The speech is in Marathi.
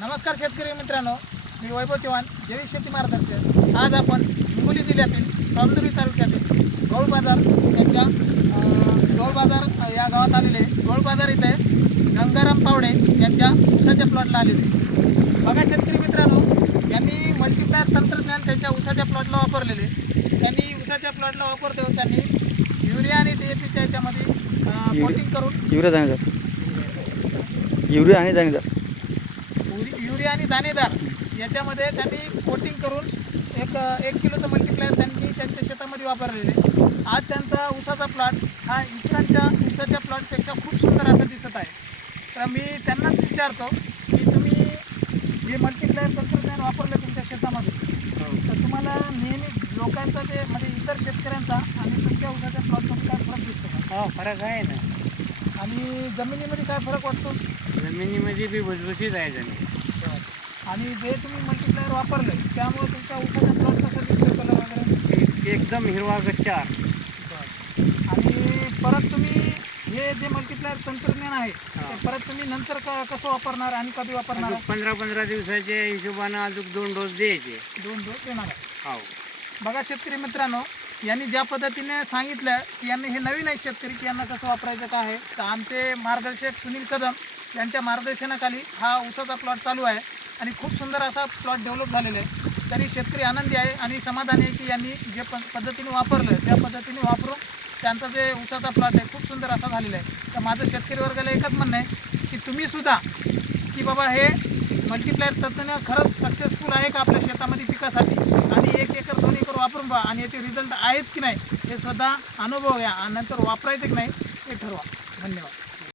नमस्कार शेतकरी मित्रांनो, मी वैभव चव्हाण, जैविक शेती मार्गदर्शक। आज आपण हिंगोली जिल्ह्यातील सावंतवाडी तालुक्यातील गौळ बाजार यांच्या गौळ बाजार या गावात आलेले। गौळ बाजार इथे गंगाराम पावडे यांच्या ऊसाच्या प्लॉटला आलेले। बघा शेतकरी मित्रांनो, यांनी मल्टीप्लायर तंत्रज्ञान त्यांच्या ऊसाच्या प्लॉटला वापरलेले। त्यांनी ऊसाच्या प्लॉटला वापरतो त्यांनी युरिया आणि DAPच्या याच्यामध्ये कोटिंग करून युरिया आणि दाणेदार याच्यामध्ये त्यांनी कोटिंग करून एक किलोचं मल्टीप्लायर त्यांनी त्यांच्या शेतामध्ये वापरलेले। आज त्यांचा ऊसाचा प्लॉट हा इतरांच्या ऊसाच्या प्लॉटपेक्षा खूप सुंदर असा दिसत आहे। तर मी त्यांनाच विचारतो की तुम्ही जे मल्टीप्लायर तंत्रज्ञान वापरलं तुमच्या शेतामध्ये, तर तुम्हाला नेहमी लोकांचा ते म्हणजे इतर शेतकऱ्यांचा आणि तुमच्या ऊसाच्या प्लॉटमध्ये काय फरक दिसतो का? हो, फरक आहे ना। आणि जमिनीमध्ये काय फरक वाटतो? जमिनीमध्ये बी भुसभुशीत आहे जमीन। आणि जे तुम्ही मल्टीप्लायर वापरलं त्यामुळे तुमच्या ऊसाचा प्लॉट कसा दिसतो, कलर वगैरे एकदम हिरवा गच्चार। आणि परत तुम्ही हे जे मल्टीप्लायर तंत्रज्ञान आहे ते परत तुम्ही नंतर कसं वापरणार आणि कधी वापरणार? 15-15 दिवसाच्या हिशोबानं अजून 2 डोस द्यायचे। 2 डोस देणार आहे। हो, बघा शेतकरी मित्रांनो, यांनी ज्या पद्धतीने सांगितलं की यांनी हे नवीन आहे शेतकरी की यांना कसं वापरायचं काय आहे, तर आमचे मार्गदर्शक सुनील कदम यांच्या मार्गदर्शनाखाली हा ऊसाचा प्लॉट चालू आहे आणि खूप सुंदर असा प्लॉट डेव्हलप झालेला आहे। तरी शेतकरी आनंदी आहे आणि समाधानी आहे की यांनी जे पद्धतीने वापरलं त्या पद्धतीने वापरून त्यांचा जे ऊसाचा प्लॉट आहे खूप सुंदर असा झालेला आहे। तर माझं शेतकरी वर्गाला एकच म्हणणं आहे की तुम्हीसुद्धा की बाबा हे मल्टीप्लायर तंत्रज्ञान खरंच सक्सेसफुल आहे का आपल्या शेतामध्ये पिकासाठी, आणि 1 एकर 2 एकर वापरून पहा आणि याचे रिझल्ट आहेत की नाही हे स्वतः अनुभव घ्या आणि नंतर वापरायचे की नाही हे ठरवा। धन्यवाद।